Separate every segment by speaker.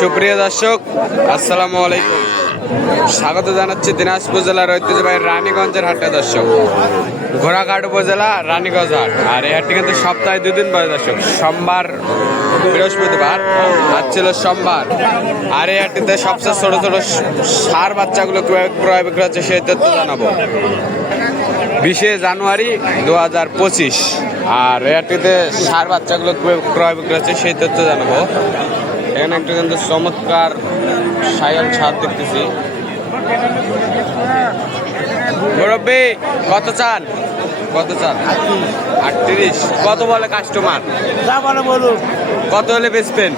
Speaker 1: সুপ্রিয় দর্শক, আসসালামু আলাইকুম। স্বাগত জানাচ্ছি দিনাজপুর জেলার ঐতিহ্যবাহী রানীগঞ্জের হাটে দর্শক। ঘোড়াঘাট উপজেলা রানীগঞ্জ হাট। আর এই হাটটি কিন্তু সপ্তাহে দুদিন পরে দর্শক। সোমবার, বৃহস্পতিবার আজ ছিল সোমবার। আর এই হাটটিতে সবচেয়ে ছোট ছোট সার বাচ্চাগুলো ক্রয় বিক্রয় হচ্ছে সেই তথ্য জানাব। বিশে জানুয়ারি দু হাজার পঁচিশ। আর এয়ারটিতে সার বাচ্চাগুলো ক্রয় বিক্রয় হচ্ছে সেই তথ্য জানাব। এখানে একটা কিন্তু চমৎকার সায়ন ছাদ দেখতেছি। মুরব্বী কত চান? কত চান? আটত্রিশ। কত বলে কাস্টমার
Speaker 2: যা বলে বলুন।
Speaker 1: কত হলে বেচবেন?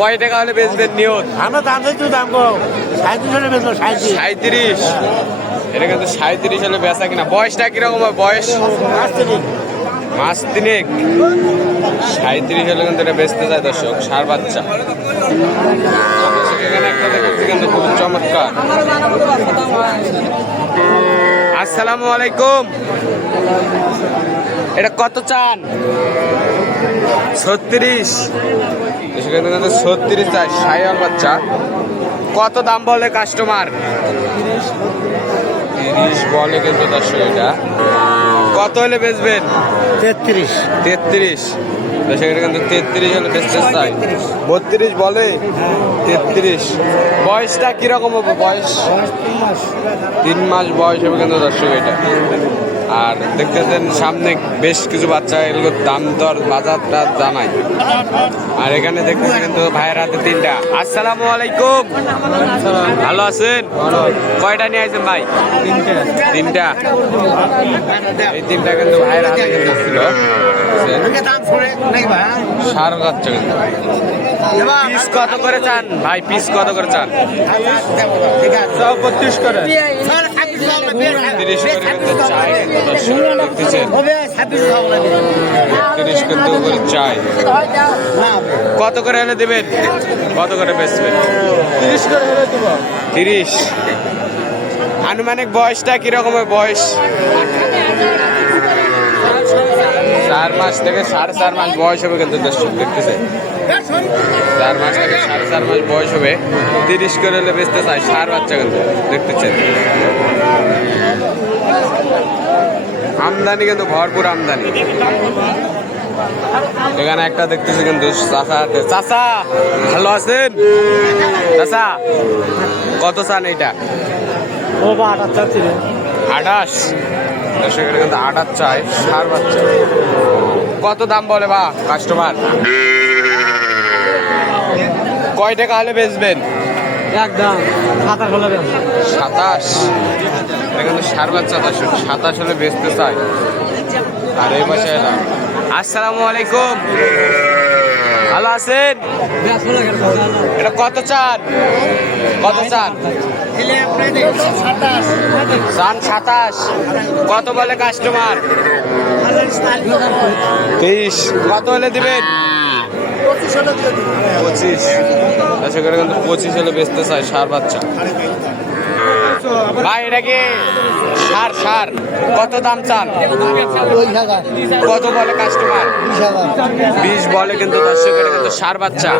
Speaker 1: কয় টাকা হলে বেচবেন নিয়ত?
Speaker 2: আমরা দাম দিচ্ছি দাম কো সাঁত্রিশ হলে বেচবো সাঁত্রিশ
Speaker 1: এটা কিন্তু সাঁত্রিশ হলে বেচা কিনা? বয়সটা কীরকম বয়স? মাস তিনেক। সাঁত্রিশ হলে কিন্তু এটা বেচতে যায় দর্শক, সার বাচ্চা। কিন্তু খুব চমৎকার। আসসালামু আলাইকুম। এটা কত চান? ছত্রিশ। সেখানে কিন্তু ছত্রিশ চাই সাইয়াল বাচ্চা। কত দাম বলে কাস্টমার? তিরিশ বলে কিন্তু দর্শক এটা। কত হলে বেচবেন?
Speaker 2: তেত্রিশ।
Speaker 1: তেত্রিশ। সেখানে কিন্তু তেত্রিশ হলে বেচতে চাই। বত্রিশ বলে? তেত্রিশ। বয়সটা কীরকম হবে বয়স? তিন মাস। বয়স হবে কিন্তু দর্শক এটা। আর দেখতেছেন সামনে বেশ কিছু বাচ্চা এগুলোর দাম দর বাজারটা জানাই। আর এখানে দেখতেছি কিন্তু ভাইয়ের হাতে তিনটা। আসসালামু আলাইকুম। ভালো আছেন? কয়টা নিয়ে আসেন ভাই? তিনটা। এই তিনটা কিন্তু ভাইয়ের হাতে কিন্তু ছিল। সার কিন্তু। পিস কত করে চান? ভাই পিস কত করে চান?
Speaker 2: ঠিক আছে বত্রিশ করে।
Speaker 1: তিরিশ করে কিন্তু চাই। কিন্তু দর্শক দেখতেছেন
Speaker 2: ছাব্বিশ
Speaker 1: তিরিশ কিন্তু করে চাই। কত করে এনে দেবেন? কত করে বেচবেন?
Speaker 2: তিরিশ করে দেবো
Speaker 1: তিরিশ। আনুমানিক বয়সটা কীরকম বয়স? চার মাস থেকে সাড়ে চার মাস বয়স হবে কিন্তু দর্শক দেখতেছে। চার মাস থেকে সাড়ে চার মাস বয়স হবে। তিরিশ করে হলে বেচতে চাই সার বাচ্চা কিন্তু দেখতেছেন। আমদানি কিন্তু ভরপুর আমদানি। এখানে একটা দেখতেছি কিন্তু চাষা চাষা ভালো আছেন? চাষা কত চান এইটা?
Speaker 2: ও বা
Speaker 1: আঠাশ কিন্তু আঠাশ চাই সার বাচ্চা। কত দাম বলে বা কাস্টমার কয় টাকা হলে বেচবেন?
Speaker 2: একদম সাতাশ হলে
Speaker 1: সাতাশ? কিন্তু সার বাচ্চা দর্শক সাতাশ হলে বেচতে চাই আর এই পাশে এলাম আসসালামু আলাইকুম। ভালো আছেন। এটা কত চান? কত চান? চান সাতাশ। কত বলে কাস্টমার তেইশ। কত হলে দিবেন? পঁচিশ। আচ্ছা করে কিন্তু পঁচিশ হলে বেচতে চাই সার বাচ্চা। ভাই, এটা কি সার সার? কত দাম চান? কত বলে কাস্টমার বিশ বলে কিন্তু দর্শকের কিন্তু সার বাচ্চা।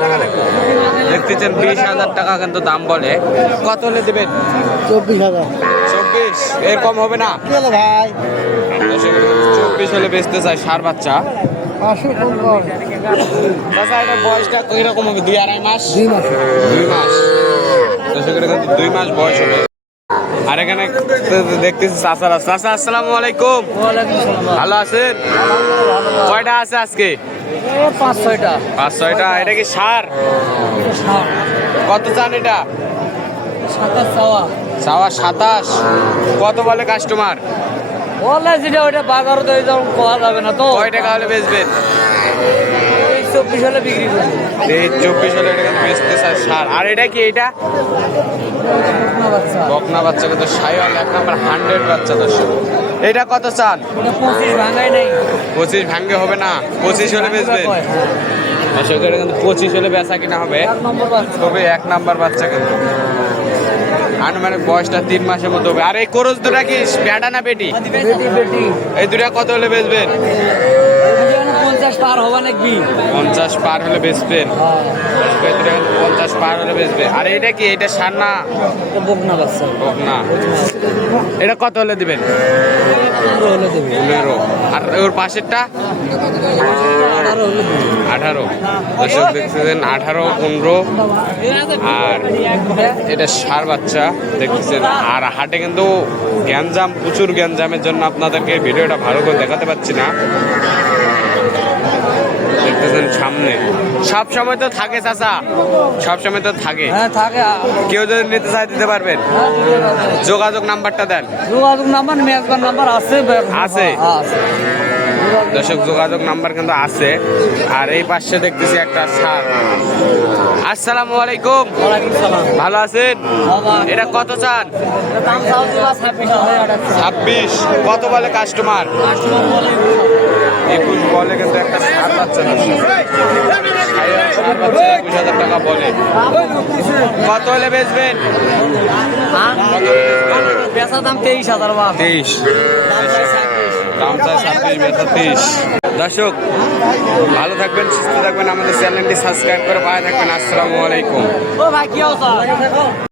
Speaker 1: দেখতেছেন, বিশ হাজার টাকা কিন্তু দাম বলে। কত হলে দেবেন?
Speaker 2: চব্বিশ। হাজার
Speaker 1: চব্বিশ এর হবে না?
Speaker 2: ভাই
Speaker 1: চব্বিশ হলে বেচতে চাই সার বাচ্চা। চাচা, এটা বয়সটা কীরকম হবে? দুই আড়াই মাস?
Speaker 2: দুই মাস।
Speaker 1: দুই মাস দুই মাস বয়স হবে। আর এখানে দেখতেছি চাচারা। চাচা আসসালামু আলাইকুম। ভালো আছেন? কয়টা আছে আজকে?
Speaker 2: পাঁচ ছয়টা।
Speaker 1: পাঁচ ছয়টা। এটা কি সার? কত চান এটা?
Speaker 2: সাতাশ চাওয়া।
Speaker 1: চাওয়া সাতাশ। কত বলে কাস্টমার?
Speaker 2: বলে যেটা ওইটা বাজারও তো পাওয়া যাবে না তো।
Speaker 1: কয় টাকা হলে বেচবেন?
Speaker 2: চব্বিশ হলে বিক্রি করব।
Speaker 1: এই চব্বিশ হলে এটা কিন্তু বেচতে সার। আর এটা কি এটা? বকনা বাচ্চা। কিন্তু সাইওয়াল এক নাম্বার হান্ড্রেড বাচ্চা দর্শক। এটা কত চান?
Speaker 2: পঁচিশ ভাঙাই নেই।
Speaker 1: পঁচিশ ভাঙ্গে হবে না। পঁচিশ হলে বেচবেন। দর্শক এটা কিন্তু পঁচিশ হলে বেচা কিনা হবে। তবে এক নাম্বার বাচ্চা কিন্তু। আনুমানিক বয়সটা তিন মাসের মতো হবে। আর এই করজ দুটা কি? বেটা না বেটি
Speaker 2: বেটি
Speaker 1: এই দুটা কত হলে বেচবেন?
Speaker 2: পার হবে নাকি?
Speaker 1: পঞ্চাশ পার হলে বেচবেন। পঞ্চাশ পার হলে বেচবে আর এটা কি? এটা সার না?
Speaker 2: বুক না বাচ্চা।
Speaker 1: হোক এটা কত হলে দিবেন?
Speaker 2: পনেরো।
Speaker 1: আর ওর পাশেরটা?
Speaker 2: আঠারো।
Speaker 1: দর্শক দেখতেছেন আঠারো পনেরো। আর এটা সার বাচ্চা দেখতেছেন। আর হাটে কিন্তু গ্যাঞ্জাম প্রচুর গ্যাঞ্জামের জন্য আপনাদেরকে ভিডিওটা ভালো করে দেখাতে পাচ্ছি না। দেখতেছেন সামনে। সব সময় তো থাকে চাচা। সব সময় তো থাকে।
Speaker 2: হ্যাঁ থাকে।
Speaker 1: কেউ যদি নিতে চায় দিতে পারবেন।
Speaker 2: হ্যাঁ, দিতে পারবে।
Speaker 1: যোগাযোগ নাম্বারটা দেন।
Speaker 2: যোগাযোগ নাম্বার মেজবান নাম্বার আছে
Speaker 1: আছে?
Speaker 2: হ্যাঁ,
Speaker 1: দর্শক যোগাযোগ নাম্বার কিন্তু আছে। আর এই পাশে দেখতেছি একটা সার আসসালামু আলাইকুম।
Speaker 2: ওয়ালাইকুম
Speaker 1: ভালো আছেন? এটা কত চান?
Speaker 2: ছাব্বিশ
Speaker 1: কত বলে কাস্টমার? একুশ বলে কিন্তু একটা পাচ্ছে না। একুশ হাজার টাকা বলে কত হলে বেচবেন?
Speaker 2: বেচা দাম তেইশ হাজার বাপ।
Speaker 1: তেইশ। দাম চাই ছাব্বিশ বেচা তেইশ দর্শক ভালো থাকবেন সুস্থ থাকবেন। আমাদের চ্যানেলটি সাবস্ক্রাইব করে পায়ে থাকবেন। আসসালামু আলাইকুম।
Speaker 2: ও ভাই কি অবস্থা?